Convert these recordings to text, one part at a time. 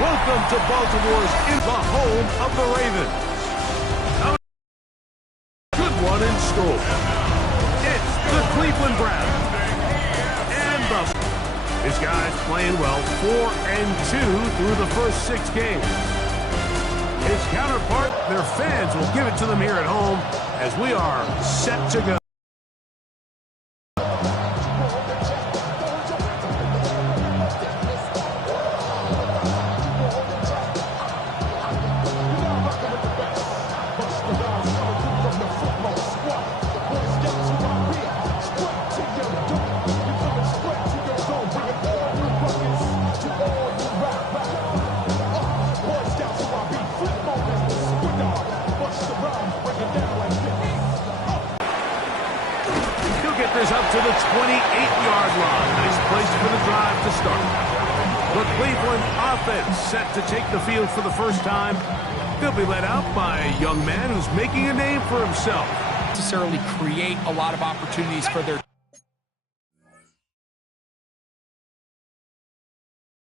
Welcome to Baltimore's in the home of the Ravens. Now, good one in store. It's the Cleveland Browns. And his guys playing well, 4-2 through the first 6 games. His counterpart, their fans will give it to them here at home as we are set to go. Up to the 28-yard line. Nice place for the drive to start. The Cleveland offense set to take the field for the first time. They'll be led out by a young man who's making a name for himself. Necessarily create a lot of opportunities for their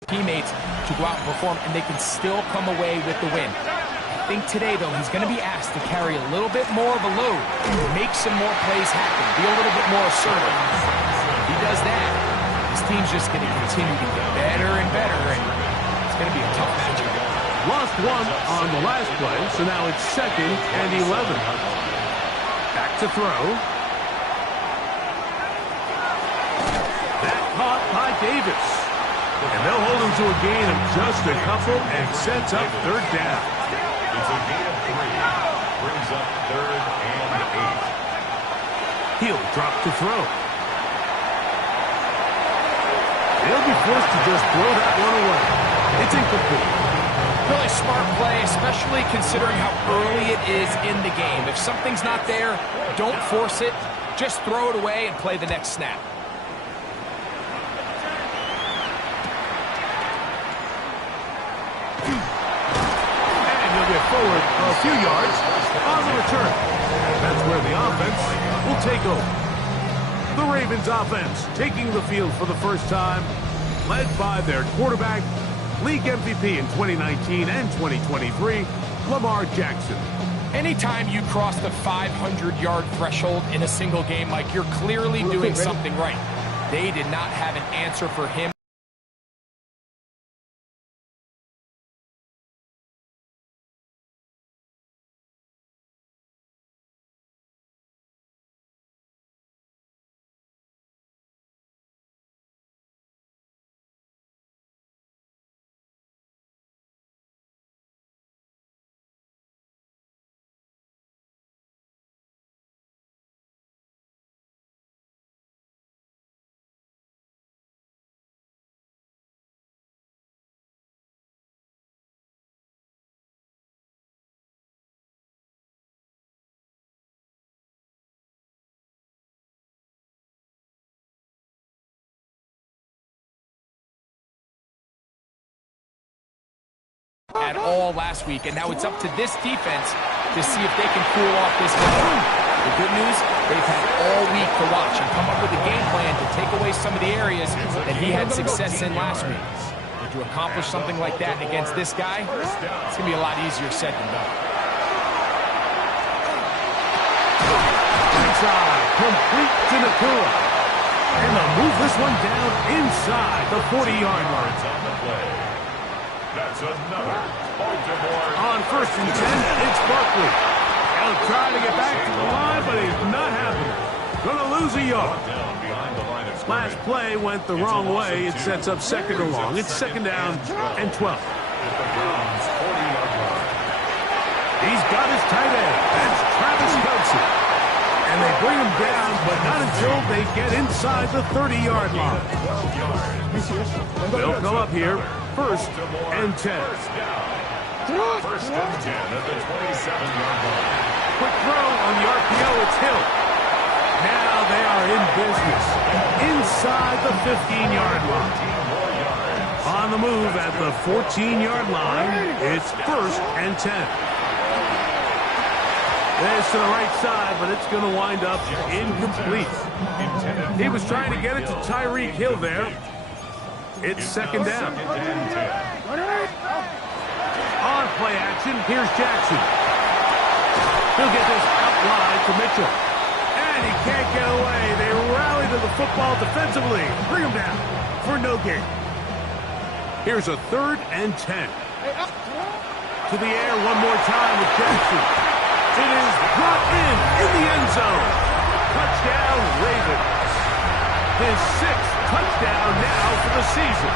teammates to go out and perform, and they can still come away with the win. I think today, though, he's going to be asked to carry a little bit more of a load, make some more plays happen, be a little bit more assertive. If he does that, his team's just going to continue to get better and better, and it's going to be a tough matchup. Lost one on the last play, so now it's 2nd and 11. Back to throw. That caught by Davis. And they'll hold him to a gain of just a couple and sets up 3rd down. It's a gain of 3. Brings up 3rd and 8. He'll drop to throw. They'll be forced to just throw that one away. It's incomplete. Really smart play, especially considering how early it is in the game. If something's not there, don't force it. Just throw it away and play the next snap. Forward a few yards on the return. That's where the offense will take over. The Ravens offense taking the field for the first time, led by their quarterback, league MVP in 2019 and 2023, Lamar Jackson. Anytime you cross the 500-yard threshold in a single game, Mike, you're clearly doing something right. They did not have an answer for him. At all last week, and now it's up to this defense to see if they can cool off this game. The good news, they've had all week to watch and come up with a game plan to take away some of the areas that he had success in last week. To accomplish something like that against this guy, it's going to be a lot easier said than done. Inside, complete to Nakua. And they'll move this one down inside the 40-yard line. On the play. That's another Baltimore. On 1st and 10, it's Barkley. He'll try to get back to the line, but he's not happening. Gonna lose a yard. Down behind the line of Last play went the wrong way. It sets up 2nd and long. It's 2nd down and 12. At the Browns' 40-yard line. He's got his tight end. That's Travis Kelce. And they bring him down, but not until they get inside the 30-yard line. 12 yards. They'll come up here, 1st and 10. First down. 1st and 10 at the 27-yard line. Quick throw on the RPO. It's Hill. Now they are in business inside the 15-yard line. On the move at the 14-yard line, it's 1st and 10. This to the right side, but it's going to wind up incomplete. He was trying to get it to Tyreek Hill there. It's 2nd down. motion. Here's Jackson. He'll get this out wide to Mitchell. And he can't get away. They rally to the football defensively. Bring him down for no gain. Here's a 3rd and 10. To the air one more time with Jackson. It is brought in the end zone. Touchdown, Ravens. His 6th touchdown now for the season.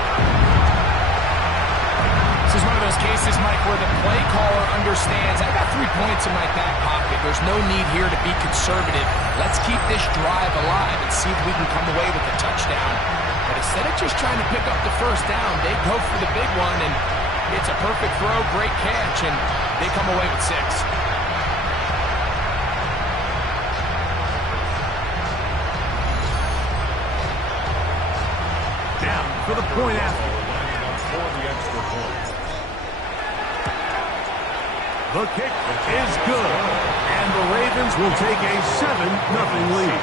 This is one of those cases, Mike, where the play caller understands, I got 3 points in my back pocket. There's no need here to be conservative. Let's keep this drive alive and see if we can come away with a touchdown. But instead of just trying to pick up the 1st down, they go for the big one, and it's a perfect throw, great catch, and they come away with 6. Down for the point after. For the extra point. The kick is good, and the Ravens will take a 7-0 lead.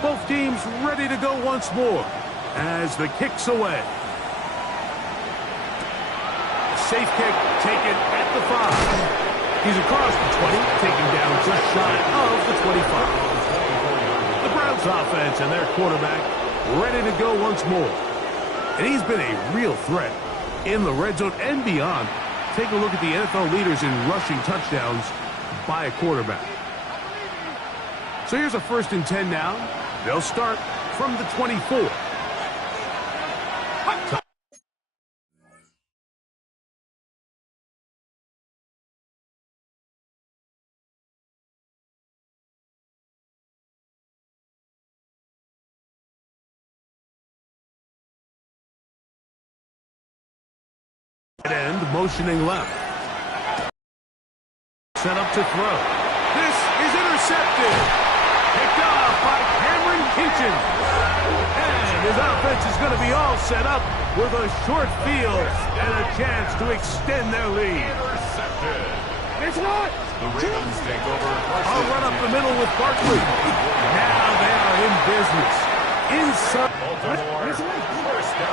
Both teams ready to go once more as the kick's away. Safe kick taken at the 5. He's across the 20, taken down just shy of the 25. The Browns offense and their quarterback ready to go once more. And he's been a real threat in the red zone and beyond. Take a look at the NFL leaders in rushing touchdowns by a quarterback. So here's a 1st and 10 now. They'll start from the 24. End motioning left. Set up to throw. This is intercepted. Picked off by Kitchen. And his offense is going to be all set up with a short field and a chance to extend their lead. Intercepted. It's not. The Ravens take over. I'll run up the middle with Barkley. Now they are in business. Inside.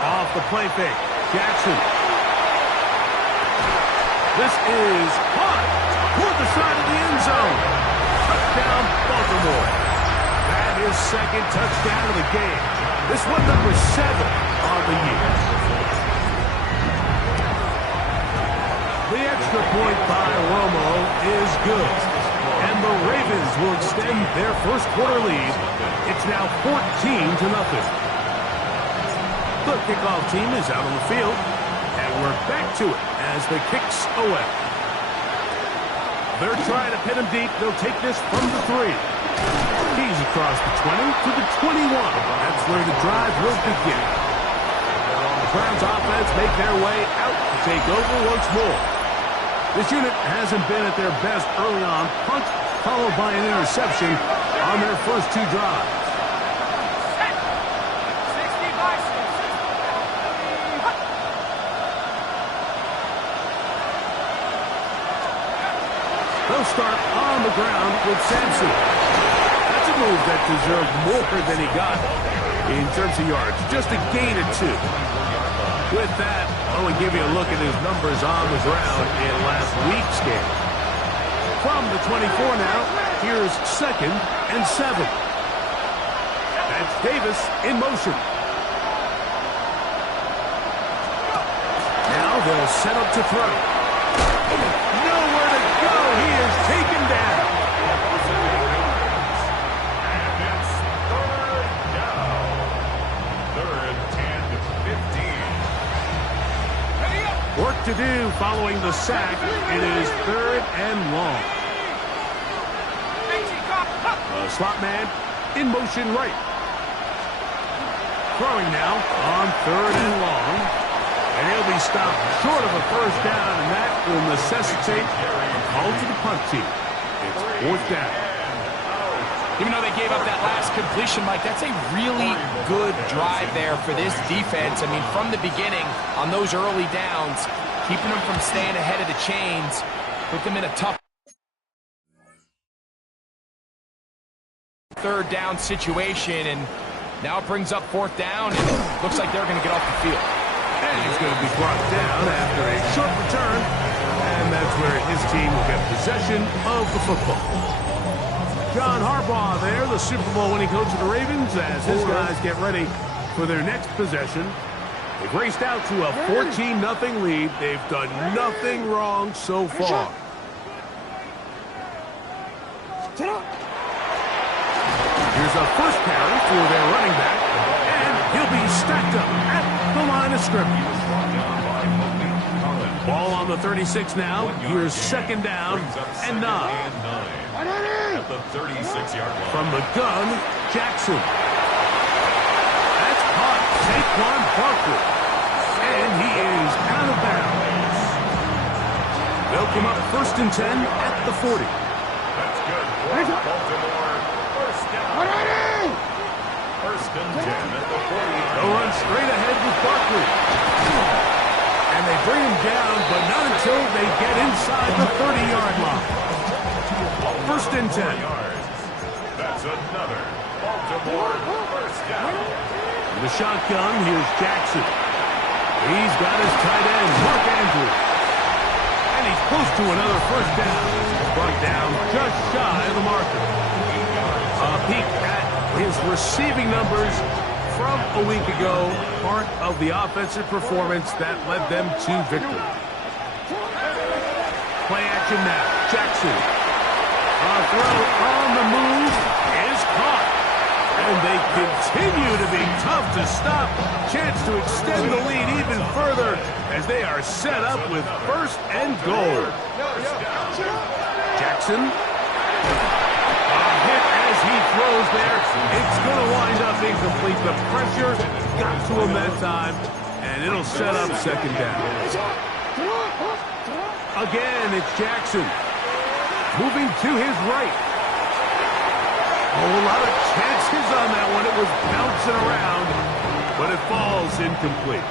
Off the play fake. Jackson. This is caught toward the side of the end zone. Touchdown, Baltimore. That is second touchdown of the game. This one number 7 on the year. The extra point by Romo is good. And the Ravens will extend their first quarter lead. It's now 14-0. The kickoff team is out on the field. And we're back to it as the kick's away. They're trying to pin him deep. They'll take this from the 3. He's across the 20 to the 21. That's where the drive will begin. The Browns offense make their way out to take over once more. This unit hasn't been at their best early on. Punt followed by an interception on their first 2 drives. They'll start on the ground with Sampson. That's a move that deserved more than he got in terms of yards. Just a gain of 2. With that, I will give you a look at his numbers on the ground in last week's game. From the 24 now, here's 2nd and 7. That's Davis in motion. Now they'll set up to throw. Nowhere to go. He is taken down. And it's 3rd down. do following the sack. It is 3rd and long. The slot man in motion right. Throwing now on 3rd and long. And he'll be stopped short of a first down, and that will necessitate a call to the punt team. It's 4th down. Even though they gave up that last completion, Mike, that's a really good drive there for this defense. I mean, from the beginning, on those early downs, keeping them from staying ahead of the chains, put them in a tough 3rd down situation, and now it brings up 4th down, and it looks like they're going to get off the field. And he's going to be brought down after a short return, and that's where his team will get possession of the football. John Harbaugh there, the Super Bowl winning coach of the Ravens, as his guys get ready for their next possession. They've raced out to a 14-0 lead. They've done nothing wrong so far. Here's a first carry for their running back, and he'll be stacked up at the line of scrimmage. Ball on the 36 now. Here's 2nd down and 9. At the 36-yard line. From the gun, Jackson. That's caught. Saquon Barkley. And he is out of bounds. They'll come up 1st and 10 at the 40. That's good. Baltimore. First down. 1st and 10 at the 40. They'll run straight ahead with Barkley. And they bring him down, but not until they get inside the 30-yard line. 1st and 10. That's another Baltimore first down. In the shotgun, here's Jackson. He's got his tight end, Mark Andrews. And he's close to another first down. Brought down just shy of the marker. A peek at his receiving numbers from a week ago, part of the offensive performance that led them to victory. Play action now. Jackson. A throw on the move is caught. And they continue to be tough to stop. Chance to extend the lead even further as they are set up with 1st and goal. Jackson. A hit as he throws there. It's going to wind up incomplete. The pressure got to him that time, and it'll set up 2nd down. Again, it's Jackson. Moving to his right. A whole lot of chances on that one. It was bouncing around, but it falls incomplete.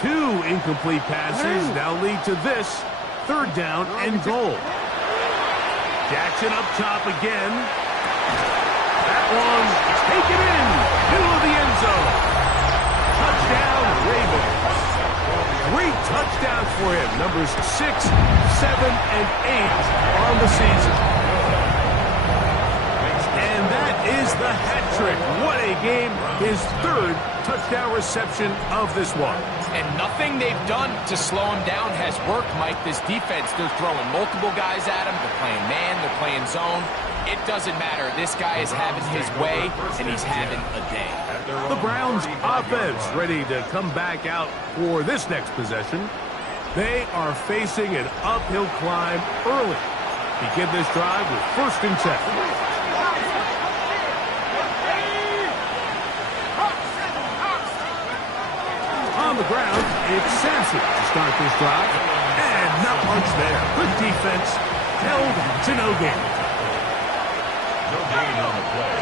2 incomplete passes now lead to this 3rd down and goal. Jackson up top again. That one taken in, middle of the end zone. Touchdown, Ravens. 3 touchdowns for him. Numbers 6, 7, and 8 on the season. And that is the hat trick. What a game. His 3rd touchdown reception of this one. And nothing they've done to slow him down has worked, Mike. This defense, they're throwing multiple guys at him. They're playing man, they're playing zone. It doesn't matter. This guy is having his way, and he's having a day. The Browns offense ready to come back out for this next possession. They are facing an uphill climb early. Begin this drive with 1st and 10. On the ground, it's Sampson to start this drive. And not much there. Good defense. Held to no gain. No gain on the play.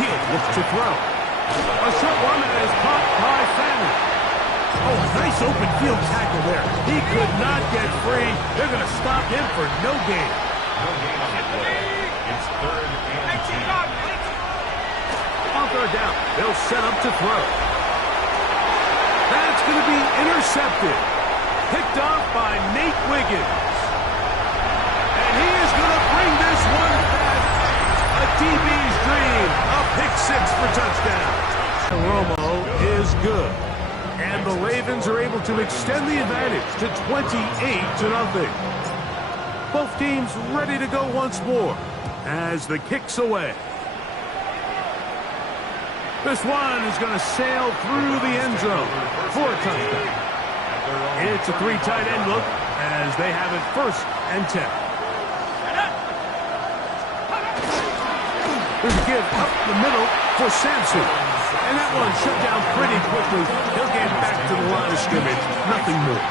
He looks to throw. A short one that is caught by Family. Oh, a nice open field tackle there. He could not get free. They're going to stop him for no gain. No gain on the play. It's 3rd and 10. On 3rd down, they'll set up to throw. That's going to be intercepted. Picked off by Nate Wiggins. And he is going to bring this one back. A DB's dream. A pick 6 for touchdown. Romo is good. And the Ravens are able to extend the advantage to 28-0. Both teams ready to go once more as the kick's away. This one is going to sail through the end zone for a touchdown. At It's a 3 tight end look as they have it 1st and 10. There's a give up the middle for Sampson. And that one shut down pretty quickly. He'll get back to the line of scrimmage. Nothing more.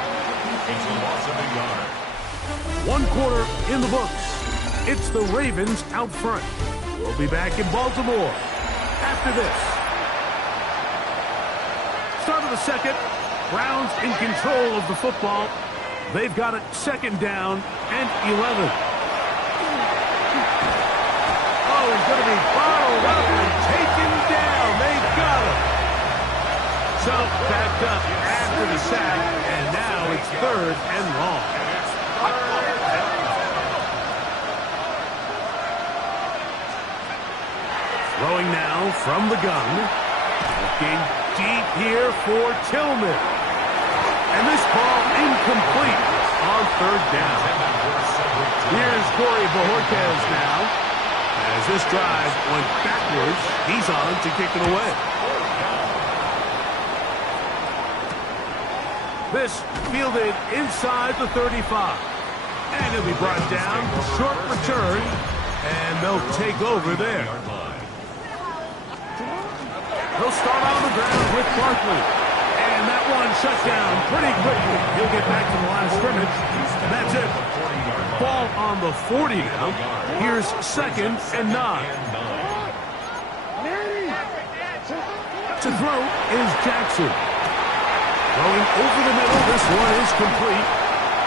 It's a loss of a yard. 1 quarter in the books. It's the Ravens out front. We'll be back in Baltimore after this. Start of the second. Browns in control of the football. They've got it 2nd down and 11. Oh, he's going to be bottled up and taken down. They've got him. So backed up after the sack, and now it's 3rd and long. Throwing now from the gun. Looking deep here for Tillman. And this ball incomplete on 3rd down. Here's Corey Bojorquez now. As this drive went backwards, he's on to kick it away. This fielded inside the 35. And he'll be brought down. Short return. And they'll take over there. He'll start on the ground with Barkley. And that one shut down pretty quickly. He'll get back to the line of scrimmage. And that's it. Ball on the 40 now. Here's 2nd and 9. To throw is Jackson. Throwing over the middle. This one is complete.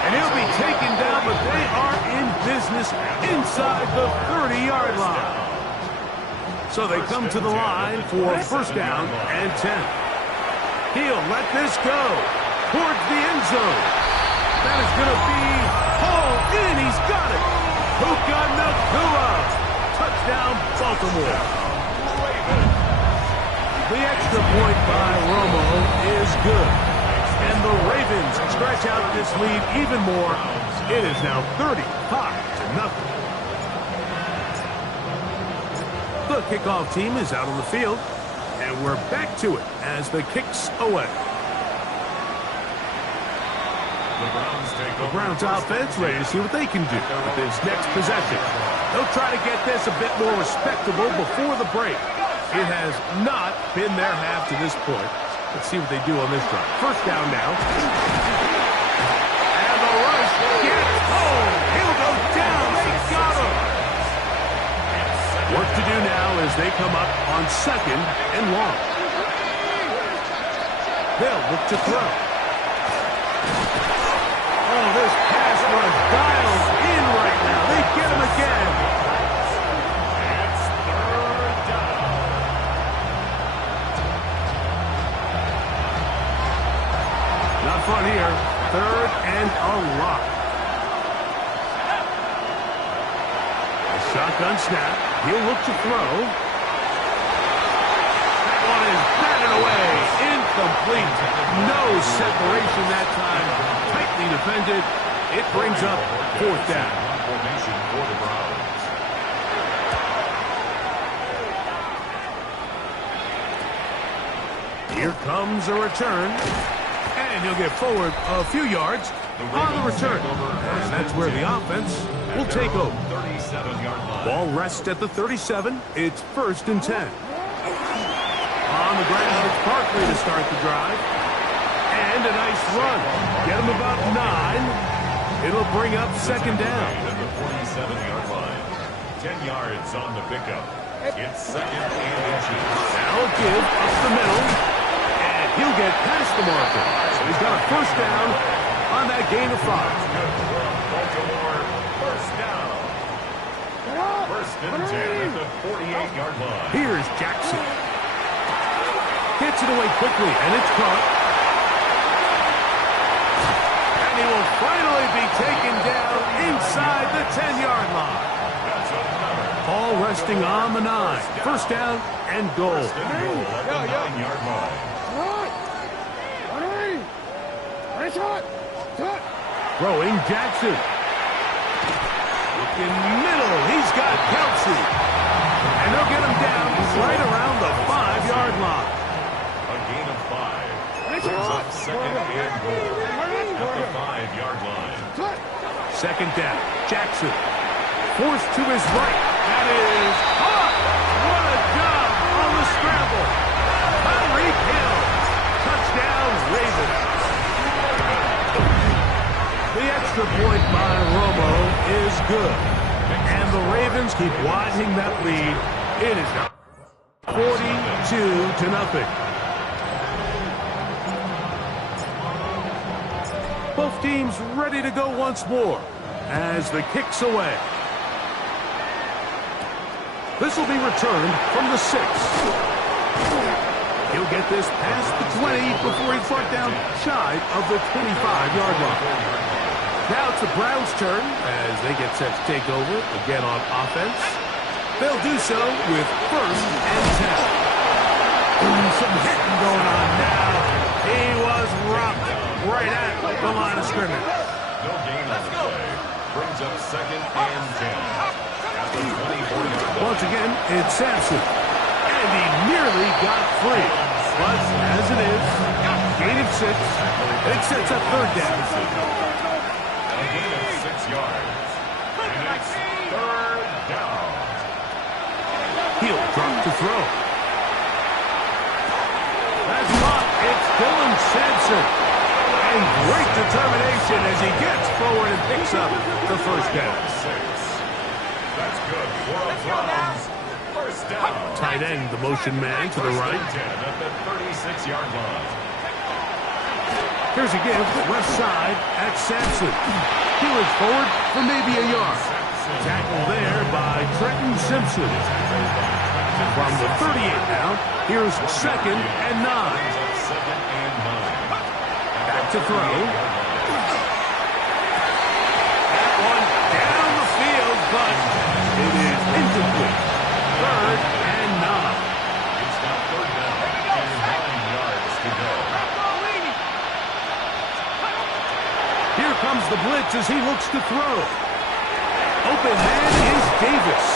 And he'll be taken down, but they are in business inside the 30-yard line. So they come to the line for 1st down and 10. He'll let this go towards the end zone. That is going to be hauled in. He's got it. Puka Nacua. Touchdown, Baltimore. The extra point by Romo is good. And the Ravens stretch out this lead even more. It is now 35-0. The kickoff team is out on the field. And we're back to it as the kick's away. The Browns offense ready to see what they can do with this next possession. They'll try to get this a bit more respectable before the break. It has not been their half to this point. Let's see what they do on this drive. 1st down now. And the rush gets home. He'll go down. They got him. Work to do now as they come up on 2nd and long. They'll look to throw. Oh, this pass rush dials in right now. They get him again. It's 3rd down. Not fun here. 3rd and a lot. A shotgun snap. He'll look to throw. That one is batted away. Incomplete. No separation that time. Tightly defended. It brings up 4th down. Formation for the Browns. Here comes a return. And he'll get forward a few yards on the return. And that's where the offense will take over. 37-yard line. Ball rests at the 37. It's 1st and 10. On the ground, it's Barkley to start the drive. And a nice run. Get him about 9. It'll bring up 2nd down. At the 47-yard line. 10 yards on the pickup. It's 2nd and inches. Now a give up the middle. And he'll get past the marker. So he's got a 1st down on that gain of 5. Baltimore, 1st down. 1st and 10 at the 48-yard line. Here's Jackson. Gets it away quickly, and it's caught. And he will finally be taken down inside the 10-yard line. That's another. Ball resting on the 9. 1st down and goal. First and goal at the 9-yard line. Throwing Jackson. Looking middle. He's got Kelsey. And they'll get him down right around the 5-yard line. A gain of 5. Brings up 2nd and goal. at the 5-yard line. Second down. Jackson. Forced to his right. That is caught. What a job on the scramble. Tyreek Hill. Touchdown, Ravens. The extra point by Romo is good. And the Ravens keep widening that lead. It is now 42-0. Both teams ready to go once more as the kick's away. This will be returned from the 6. He'll get this past the 20 before he's brought down shy of the 25-yard line. Now it's the Browns' turn as they get set to take over again on offense. They'll do so with 1st and 10. Some hitting going on now. He was rocked right at the line of scrimmage. No gain on the play. Brings up 2nd and 10. At the 24-yard line. Once again, it's Sampson. And he nearly got free. But as it is, gain of 6. It sets up 3rd down. A gain of 6 yards. And it's 3rd down. He'll drop to throw. That's caught. It's Dylan Sampson. And great determination as he gets forward and picks up the 1st down. 6. That's good for a Browns. 1st down. Tight end, the motion man to the right. 10 at the 36-yard line. Here's a give, left side at Sampson. Peeling forward for maybe a yard. Tackle there by Trenton Simpson. From the 38 now, here's 2nd and 9. Back to throw. That one down the field, but it is incomplete. 3rd and 9. It's got 3rd down and 9 yards to go. Here comes the blitz as he looks to throw. Open man is Davis.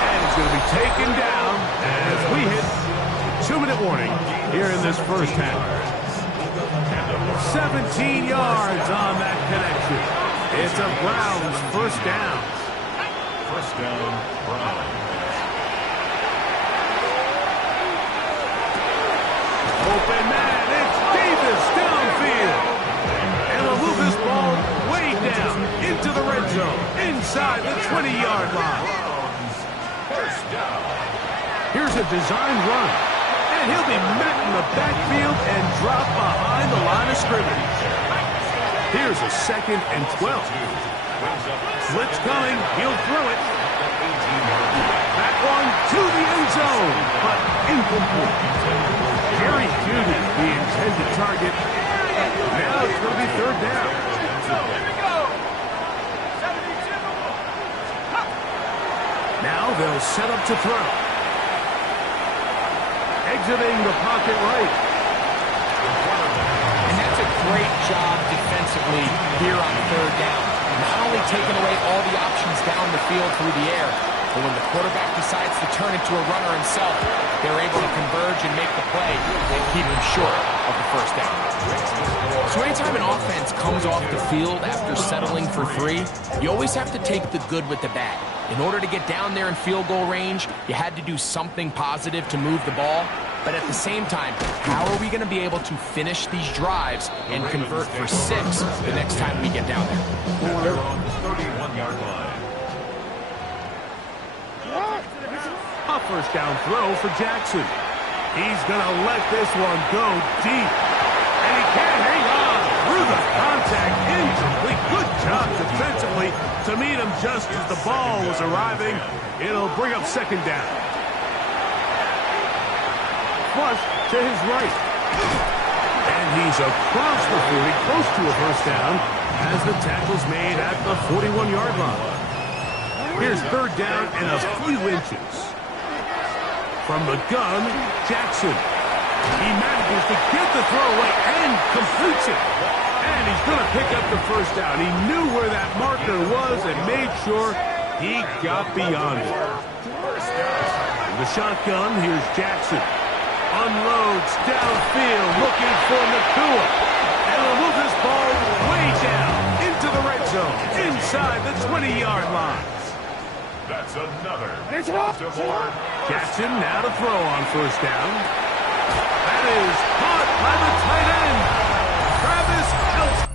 And he's going to be taken down as we hit 2-minute warning here in this 1st half. 17 yards on that connection. It's a Browns 1st down. 1st down, Browns. Open man, it's Davis downfield. And they'll move this ball way down into the red zone, inside the 20-yard line. 1st down. Here's a design run. And he'll be met in the backfield and dropped behind the line of scrimmage. Here's a 2nd and 12. Blitz coming. He'll throw it. That one to the end zone, but incomplete. Jerry Jeudy, the intended target. Now it's going to be 3rd down. Now they'll set up to throw. Exiting the pocket right. And that's a great job defensively here on 3rd down. Not only taking away all the options down the field through the air, but when the quarterback decides to turn into a runner himself, they're able to converge and make the play and keep him short of the 1st down. So anytime an offense comes off the field after settling for 3, you always have to take the good with the bad. In order to get down there in field goal range, you had to do something positive to move the ball. But at the same time, how are we going to be able to finish these drives and convert for 6 the next time we get down there? They're on the 31-yard line. A 1st down throw for Jackson. He's going to let this one go deep. And he can't hang on through the contact. Incomplete. Good job defensively to meet him just as the ball was arriving. It'll bring up 2nd down. Flush to his right. And he's across the 40, close to a 1st down, as the tackle's made at the 41-yard line. Here's 3rd down and a few inches. From the gun, Jackson. He manages to get the throw away and completes it. And he's going to pick up the 1st down. He knew where that marker was and made sure he got beyond it. In the shotgun, here's Jackson. Unloads downfield, looking for Nakua. And will move this ball zone inside the 20-yard line. That's another Baltimore. Jackson now to throw on first down. That is caught by the tight end. Travis Kelce.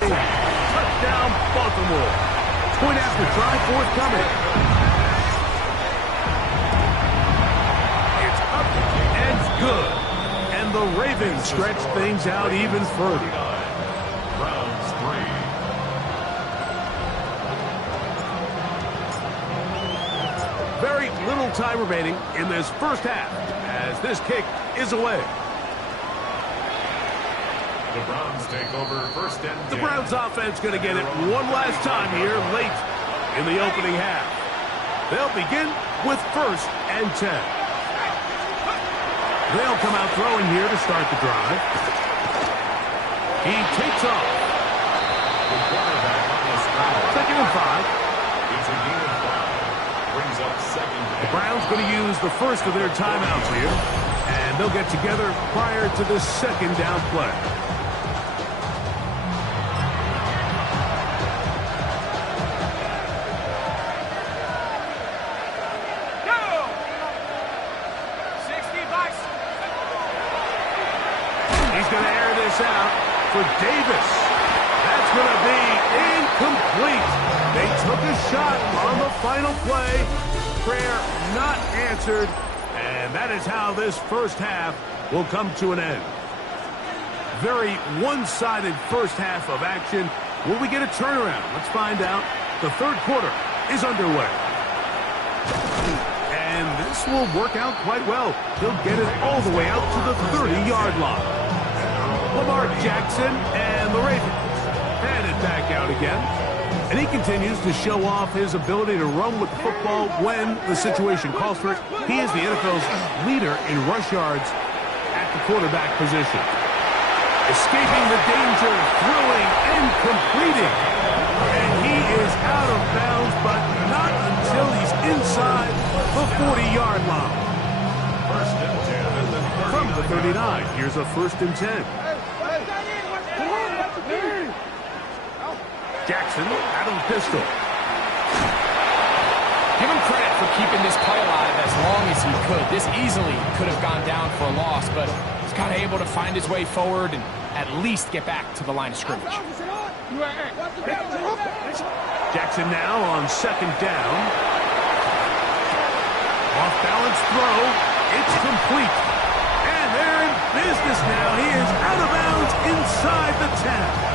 Touchdown, Baltimore. Point after try forthcoming. It's up and good. And the Ravens stretch things out even further. Browns 3. Very little time remaining in this first half as this kick is away. The Browns take over first and 10. The Browns offense going to get it one last time here late in the opening half. They'll begin with first and 10. They'll come out throwing here to start the drive. He takes off. The quarterback on the scramble. Second and 5. It's a gain of 5. Brings up second. The Browns going to use the first of their timeouts here, and they'll get together prior to the second down play. He's going to air this out for Davis. That's going to be incomplete. They took a shot on the final play. Prayer not answered. And that is how this first half will come to an end. Very one-sided first half of action. Will we get a turnaround? Let's find out. The third quarter is underway. And this will work out quite well. He'll get it all the way out to the 30-yard line. Lamar Jackson and the Ravens headed back out again. And he continues to show off his ability to run with the football when the situation calls for it. He is the NFL's leader in rush yards at the quarterback position. Escaping the danger, throwing and completing. And he is out of bounds, but not until he's inside the 40-yard line. First and 10 at the 39. From the 39, here's a first and 10. Jackson out of the pistol. Give him credit for keeping this play alive as long as he could. This easily could have gone down for a loss, but he's kind of able to find his way forward and at least get back to the line of scrimmage. Jackson now on second down. Off-balance throw. It's complete. And they're in business now. He is out of bounds inside the 10.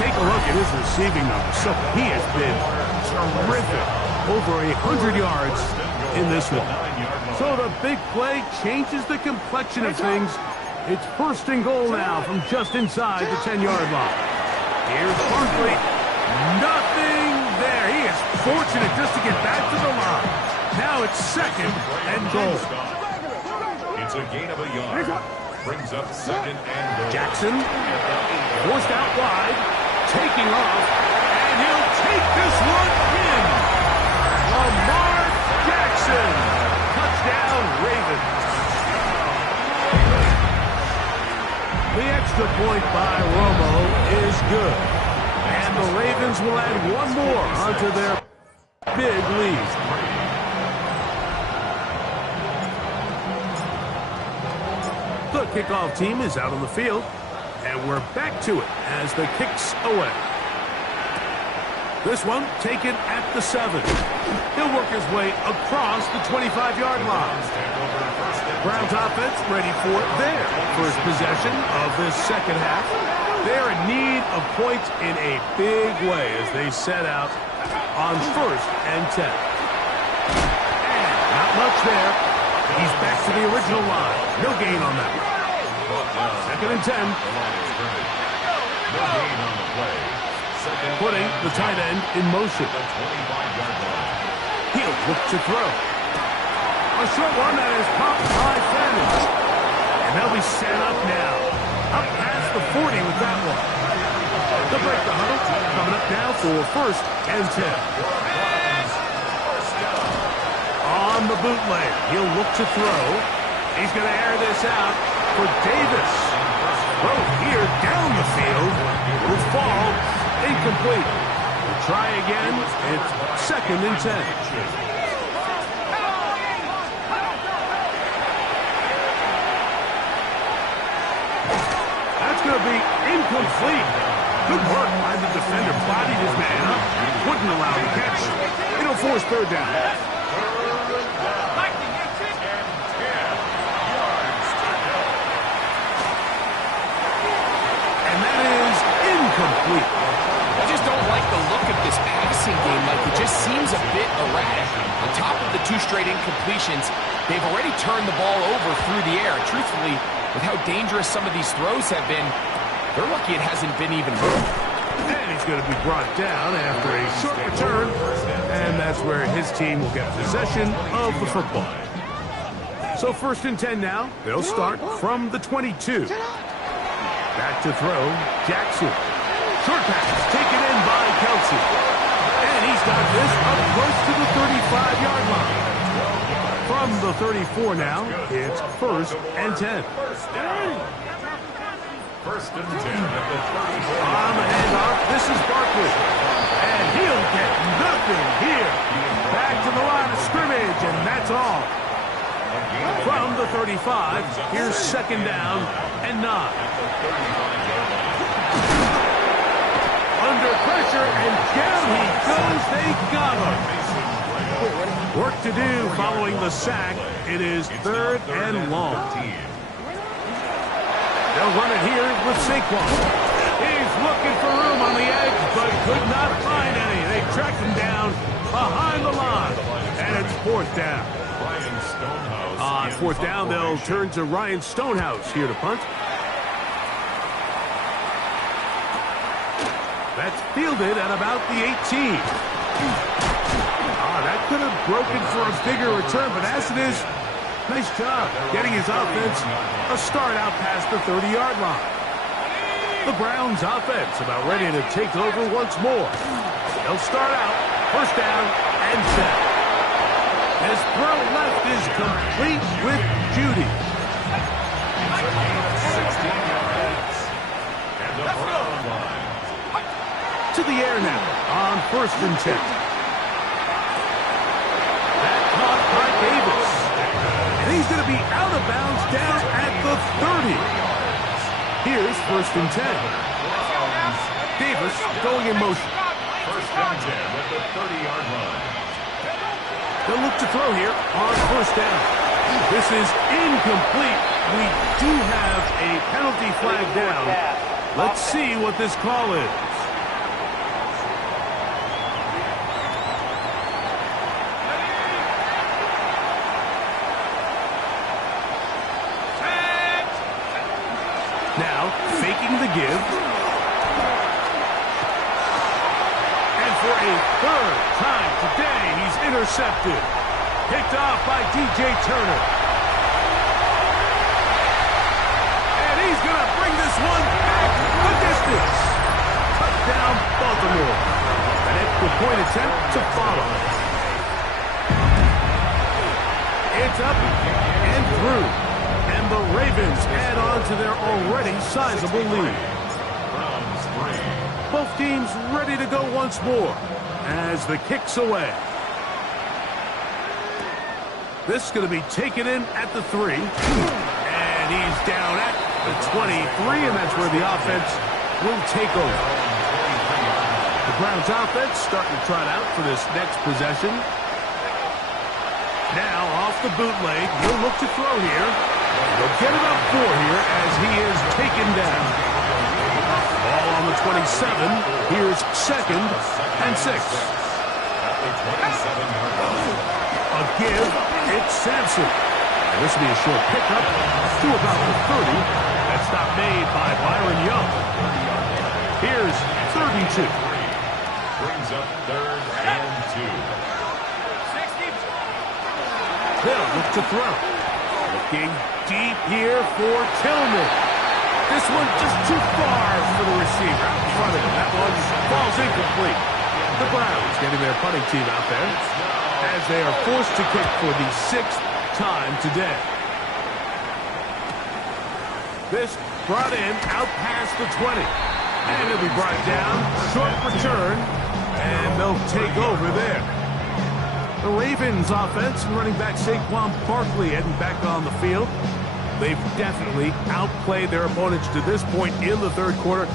Take a look at his receiving numbers. So he has been terrific. Over 100 yards in this one. So the big play changes the complexion of things. It's first and goal now from just inside the 10-yard line. Here's Barkley. Nothing there. He is fortunate just to get back to the line. Now it's second and goal. It's a gain of a yard. Brings up second and goal. Jackson forced out wide, taking off, and he'll take this one in. Lamar Jackson. Touchdown, Ravens. The extra point by Romo is good. And the Ravens will add one more onto their big lead. The kickoff team is out on the field, and we're back to it as the kick's away. This one taken at the 7. He'll work his way across the 25-yard line. Browns offense ready for their first possession of this second half. They're in need of points in a big way as they set out on first and 10. And not much there. He's back to the original line. No gain on that one. Second and 10. No gain on the play. Putting the tight end in motion. He'll look to throw. A short one that is popped by Sanders. And they'll be set up now. Up past the 40 with that one. The break the huddle. Coming up now for first and 10. On the bootleg. He'll look to throw. He's going to air this out for Davis. Throw here down the field. Will fall. incomplete. We'll try again. It's 2nd and 10. That's going to be incomplete. Good work by the defender. Bodied his man up. Wouldn't allow the catch. It'll force 3rd down. And that is incomplete. I just don't like the look of this passing game, Mike. It just seems a bit erratic. On top of the 2 straight incompletions, they've already turned the ball over through the air. Truthfully, with how dangerous some of these throws have been, they're lucky it hasn't been even moved. And he's going to be brought down after a short return, and that's where his team will get possession of the football. So 1st and 10 now. They'll start from the 22. Back to throw, Jackson. Short pass taken in by Kelsey. And he's got this up close to the 35-yard line. From the 34 now, it's 1st and 10. 1st and 10 at the 34. On the handoff, this is Barkley. And he'll get nothing here. Back to the line of scrimmage, and that's all. From the 35, here's 2nd down and 9. Under pressure, and down he goes. They got him. Work to do following the sack. It is 3rd and long. They'll run it here with Saquon. He's looking for room on the edge, but could not find any. They tracked him down behind the line, and it's 4th down. On 4th down, they'll turn to Ryan Stonehouse here to punt. That's fielded at about the 18. That could have broken for a bigger return, but as it is, nice job getting his offense a start out past the 30-yard line. The Browns offense about ready to take over once more. They'll start out 1st down and 10. His throw left is complete with Judy. To the air now on 1st and 10. That caught by Davis. And he's going to be out of bounds down at the 30. Here's 1st and 10. Davis going in motion. 1st and 10 at the 30-yard line. They'll look to throw here on 1st down. This is incomplete. We do have a penalty flag down. Let's see what this call is. Now, faking the give. And for a 3rd time today, he's intercepted. Picked off by DJ Turner. And he's going to bring this one back the distance. Touchdown, Baltimore. An extra point attempt to follow. It's up and through. And the Ravens add on to their already sizable lead. Both teams ready to go once more as the kick's away. This is going to be taken in at the 3. And he's down at the 23, and that's where the offense will take over. The Browns offense starting to trot out for this next possession. Now off the bootleg, he'll look to throw here. They'll get it up 4 here as he is taken down. Ball on the 27. Here's 2nd and 6. A give. It's Sampson. And this will be a short pickup to about the 30. That stop made by Byron Young. Here's 32. Brings up 3rd and 2. They'll look to throw. Looking deep here for Tillman. This one just too far for the receiver out in front of him. That one falls incomplete. The Browns getting their punting team out there as they are forced to kick for the 6th time today. This brought in out past the 20. And he'll be brought down. Short return. And they'll take over there. The Ravens offense and running back Saquon Barkley heading back on the field. They've definitely outplayed their opponents to this point in the third quarter.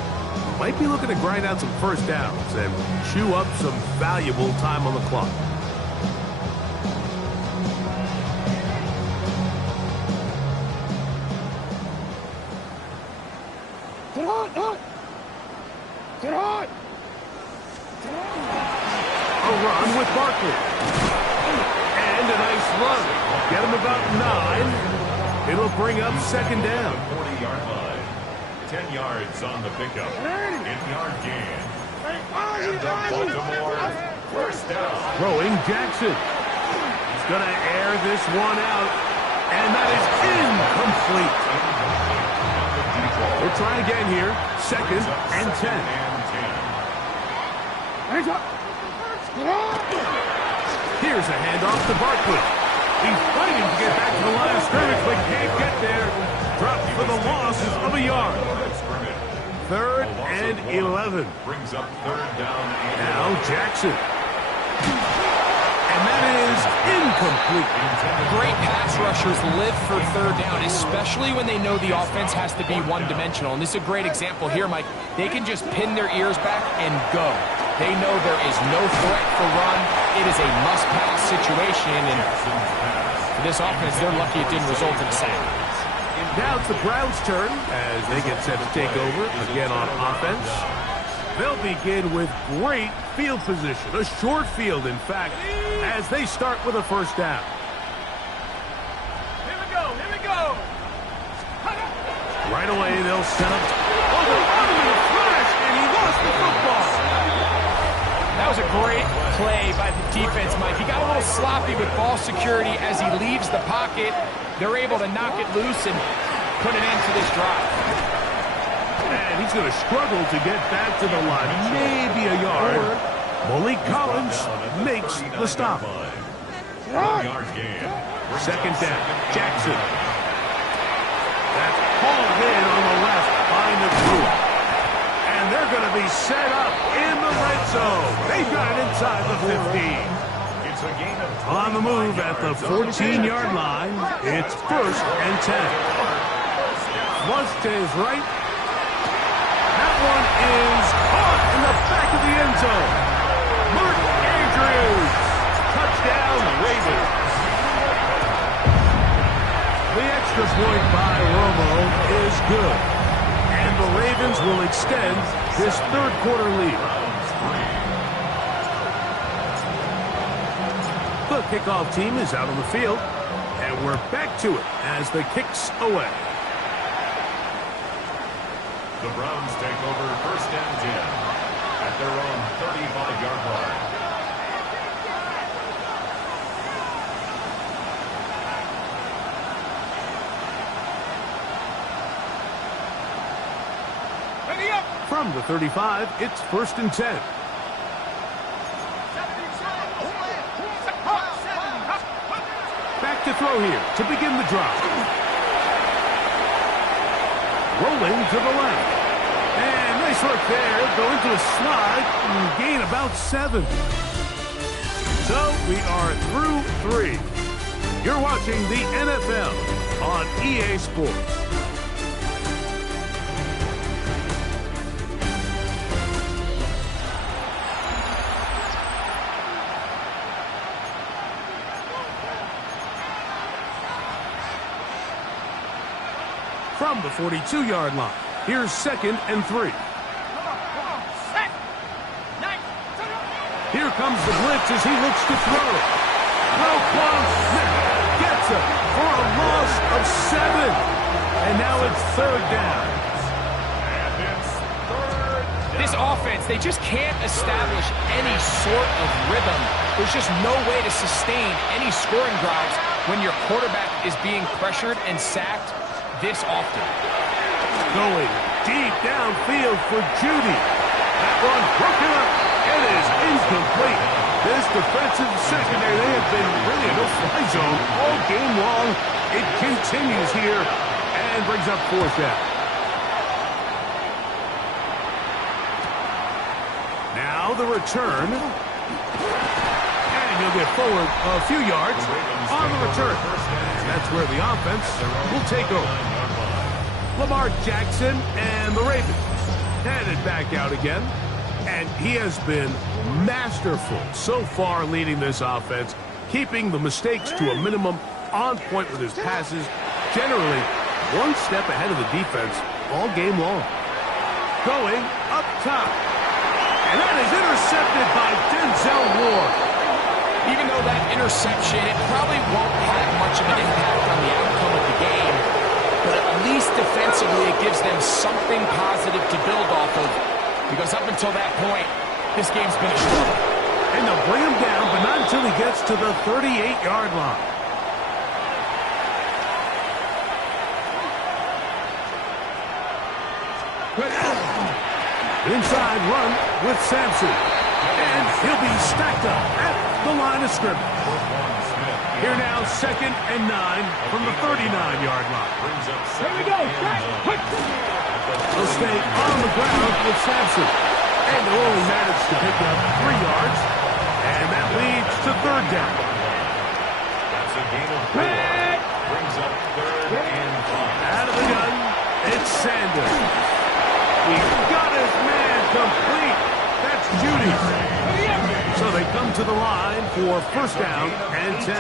Might be looking to grind out some first downs and chew up some valuable time on the clock. A run with Barkley. And a nice run. Get him about 9. It'll bring up second down. 40-yard line. 10 yards on the pickup. In-yard gain. And the Baltimore first down. Throwing Jackson. He's going to air this one out. And that is incomplete. We'll try again here. Second and 10. Here's a handoff to Barkley. He's fighting to get back to the line of scrimmage, but can't get there. Dropped for the loss of a yard. Third and 11. Brings up third down. Now Jackson. And that is incomplete. Great pass rushers live for third down, especially when they know the offense has to be one-dimensional. And this is a great example here, Mike. They can just pin their ears back and go. They know there is no threat for run. It is a must-pass situation, and for this offense, they're lucky it didn't result in a sack. Now it's the Browns' turn as they get set to take over again on offense. They'll begin with great field position, a short field, in fact, as they start with a first down. Here we go. Right away, they'll set up. Oh, they're on him in a flash, and he lost the football. That was a great play by the defense, Mike. He got a little sloppy with ball security as he leaves the pocket. They're able to knock it loose and put an end to this drive. And he's going to struggle to get back to the line. Maybe a yard. Malik Collins makes the stop. 1-yard gain. Second down. Jackson. That's hauled in on the left by Nagua. And they're going to be set up in the red zone. They've got it inside the 15. It's a gain of On the move at the 14-yard line. It's first and 10. Flush to his right. That one is caught in the back of the end zone. Mark Andrews. Touchdown, Ravens. The extra point by Romo is good. And the Ravens will extend this third quarter lead. The kickoff team is out on the field. And we're back to it as the kick's away. The Browns take over first and 10 at their own 35-yard line. From the 35, it's first and 10. Back to throw here to begin the drive. Rolling to the left. And nice work there. Go into a slide and gain about 7. So we are through 3. You're watching the NFL on EA Sports. From the 42-yard line, here's second and 3. Here comes the blitz as he looks to throw. Roquan Smith gets him for a loss of 7. And now it's third down. And it's third down. This offense, they just can't establish any sort of rhythm. There's just no way to sustain any scoring drives when your quarterback is being pressured and sacked this often. Going deep downfield for Judy. That one broken up. It is incomplete. This defensive secondary, they have been really in a fly zone all game long. It continues here and brings up fourth down. Now the return. And he'll get forward a few yards on the return. And that's where the offense will take over. Lamar Jackson and the Ravens headed back out again. And he has been masterful so far leading this offense, keeping the mistakes to a minimum, on point with his passes, generally one step ahead of the defense all game long. Going up top. And that is intercepted by Denzel Ward. Even though that interception, it probably won't have much of an impact on the outcome of the game, but at least defensively it gives them something positive to build off of, because up until that point, this game's been a struggle. And they'll bring him down, but not until he gets to the 38-yard line. Inside run with Sampson. And he'll be stacked up at the line of scrimmage. Here now, 2nd and 9 from the 39-yard line. Here we go. Quick. They'll stay on the ground with Sampson. And they'll only manage to pick up 3 yards. And that leads to 3rd down. That's a gain of 4. Brings up 3rd and 5. Out of the gun, it's Sanders. He got his man complete. That's Judy. So they come to the line for 1st down and 10.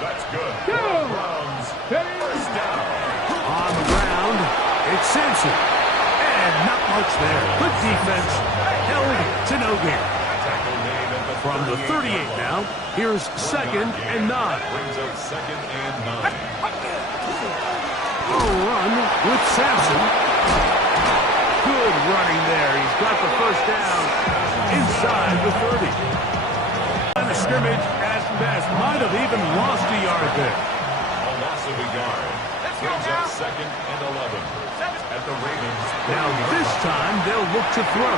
That's good. Browns. 1st down. On the ground, it's Sampson. And not much there. Good defense. Held to no gain. Tackle made at the From the 38 now, here's 2nd and 9. Brings up 2nd and 9. A run with Sampson. Good running there. He's got the 1st down inside the 30. On the scrimmage at best. Might have even lost a yard there. A loss of a yard. Brings up 2nd and 11. At the Ravens. Now this time they'll look to throw.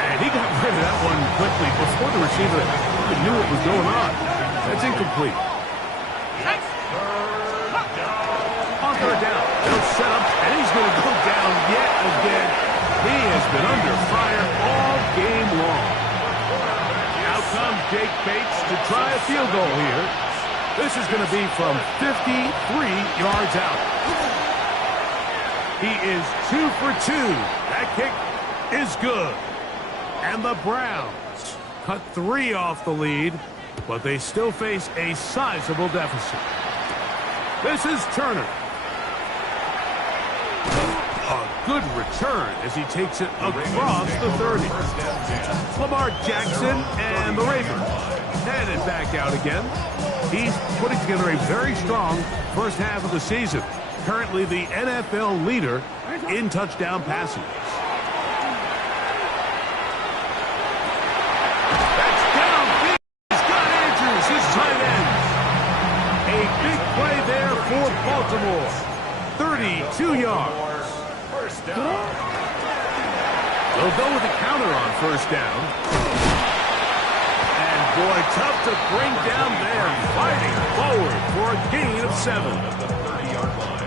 And he got rid of that one quickly before the receiver even knew what was going on. That's incomplete. On 3rd down, they'll set up, and he's going to go down yet again. He has been under fire all game long. Out comes Jake Bates to try a field goal here. This is going to be from 53 yards out. He is 2 for 2. That kick is good. And the Browns cut 3 off the lead, but they still face a sizable deficit. This is Turner. A good return as he takes it across the 30. Lamar Jackson and the Ravens headed back out again. He's putting together a very strong first half of the season. Currently the NFL leader in touchdown passing. That's downfield. He's got Andrews, his tight end. A big play there for Baltimore. 32 yards. 1st down. They'll go with a counter on 1st down. And boy, tough to bring down there. Fighting forward for a gain of 7. At the 30-yard line.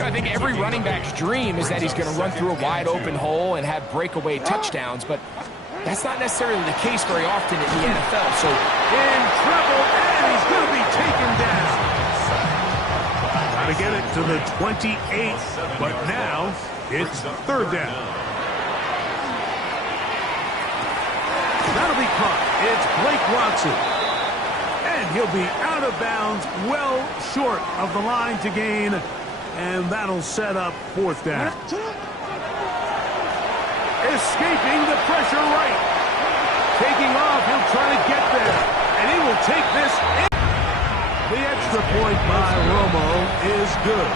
I think every running back's dream is that he's going to run through a wide open hole and have breakaway touchdowns, but that's not necessarily the case very often in the NFL. So in trouble, and he's going to be taken down. Got to get it to the 28, but now it's 3rd down. That'll be caught. It's Blake Watson. And he'll be out of bounds, well short of the line to gain. And that'll set up 4th down. Escaping the pressure right. Taking off, he'll try to get there. And he will take this in. The extra point by Romo is good.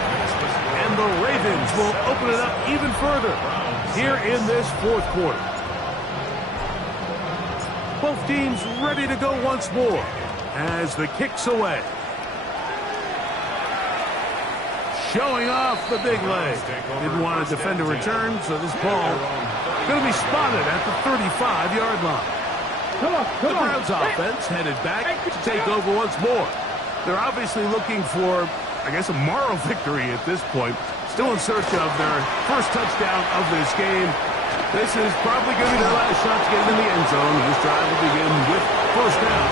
And the Ravens will open it up even further here in this 4th quarter. Both teams ready to go once more as the kick's away. Showing off the big leg. Didn't want to defend a return, so this ball going to be spotted at the 35-yard line. The Browns offense headed back to take over once more. They're obviously looking for, I guess, a moral victory at this point. Still in search of their first touchdown of this game. This is probably going to be their last shot to get in the end zone. This drive will begin with first down.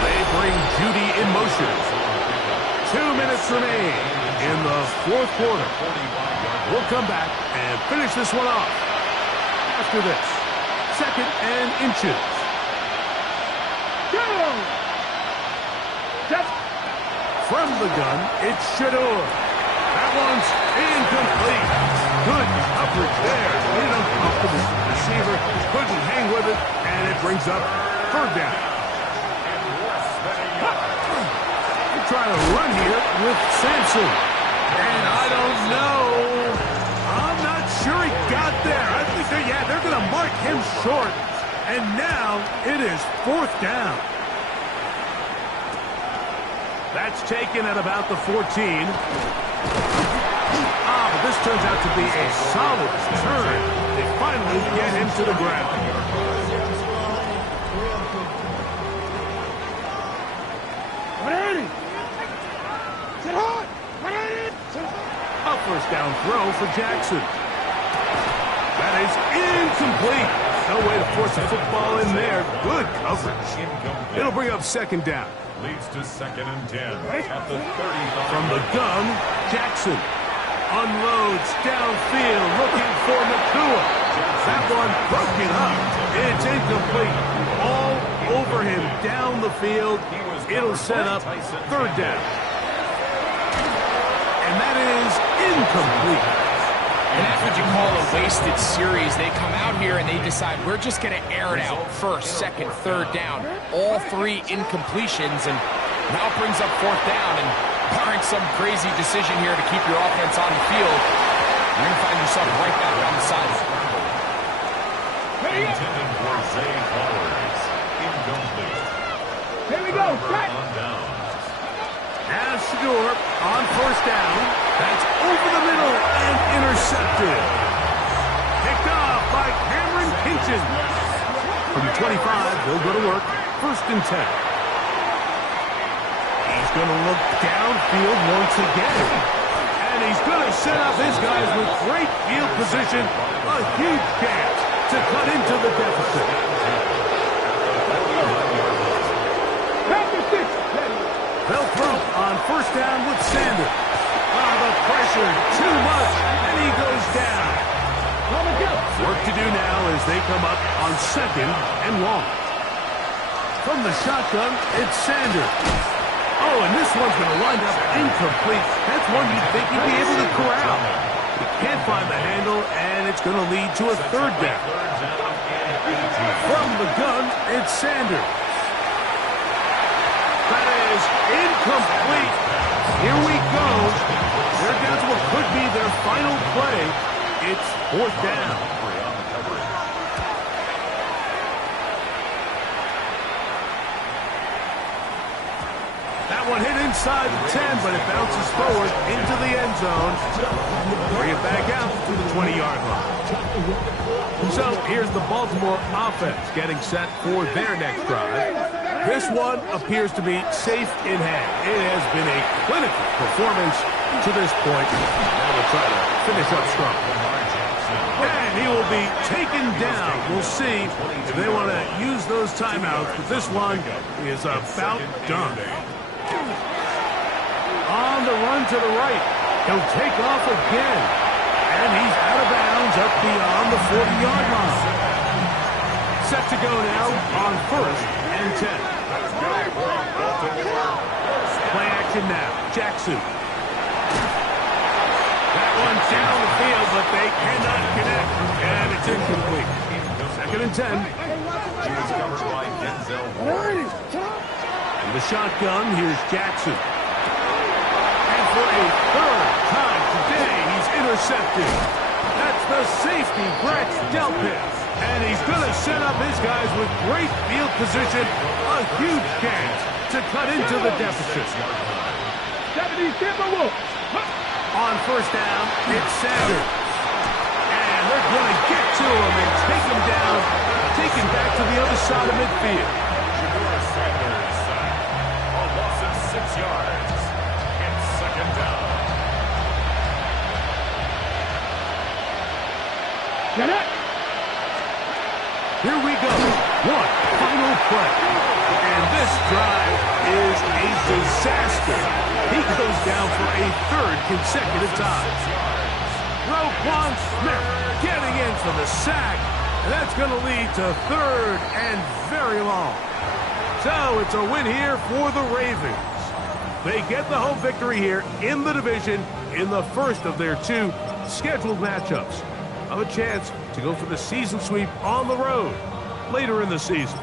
They bring Judy in motion. 2 minutes remain in the fourth quarter. We'll come back and finish this one off. After this, 2nd and inches. Go! From the gun, it's Shador. That one's incomplete. Good coverage there. Made it uncomfortable. The receiver couldn't hang with it, and it brings up 3rd down. They're trying to run here with Sampson. And I don't know. I'm not sure he got there. I think they're going to mark him short. And now it is 4th down. That's taken at about the 14. But this turns out to be a solid turn. They finally get him to the ground. A first down throw for Jackson. That is incomplete. No way to force a football in there. Good coverage. It'll bring up 2nd down. Leads to 2nd and 10 at the 30. From the gun, Jackson unloads downfield looking for Nakua. That one broken up. It's incomplete. All over him down the field. It'll set up 3rd down. And that is incomplete. And that's what you call a wasted series. They come out here and they decide we're just going to air it out. 1st, 2nd, 3rd down. All 3 incompletions, and now it brings up 4th down. And barring some crazy decision here to keep your offense on the field, you're going to find yourself right back on the sideline. Intended for Zay Flowers. Incomplete. Here we go. Cut. Now Shador on 1st down. That's over the middle and intercepted. Picked off by Cameron Kinchen. From the 25, they'll go to work. 1st and 10. He's going to look downfield once again. And he's going to set up his guys with great field position. A huge chance to cut into the deficit. They'll throw on 1st down with Sanders. The pressure, too much, and he goes down. Work to do now as they come up on 2nd and long. From the shotgun, it's Sanders. Oh, and this one's going to wind up incomplete. That's one you'd think he'd be able to corral. He can't find the handle, and it's going to lead to a 3rd down. From the gun, it's Sanders. That is incomplete. Here we go. They're down to what could be their final play. It's 4th down. That one hit inside the 10, but it bounces forward into the end zone. Bring it back out to the 20-yard line. So here's the Baltimore offense getting set for their next drive. This one appears to be safe in hand. It has been a clinical performance to this point. Now we'll try to finish up strong. And he will be taken down. We'll see if they want to use those timeouts, but this one is about done. On the run to the right. He'll take off again. And he's out of bounds up beyond the 40-yard line. Set to go now on 1st and 10. Play action now. Jackson. That one's down the field, but they cannot connect. And it's incomplete. 2nd and 10. And the shotgun, here's Jackson. And for a 3rd time today, he's intercepted. That's the safety, Brett Delpit. And he's going to set up his guys with great field position. A huge chance to cut into the deficit. On 1st down, it's Sanders. And they're going to get to him and take him down, take him back to the other side of midfield. A loss of 6 yards. It's 2nd down. One final play. And this drive is a disaster. He goes down for a third consecutive time. Roquan Smith getting in for the sack. And that's going to lead to third and very long. So it's a win here for the Ravens. They get the home victory here in the division in the first of their two scheduled matchups. Have a chance to go for the season sweep on the road later in the season.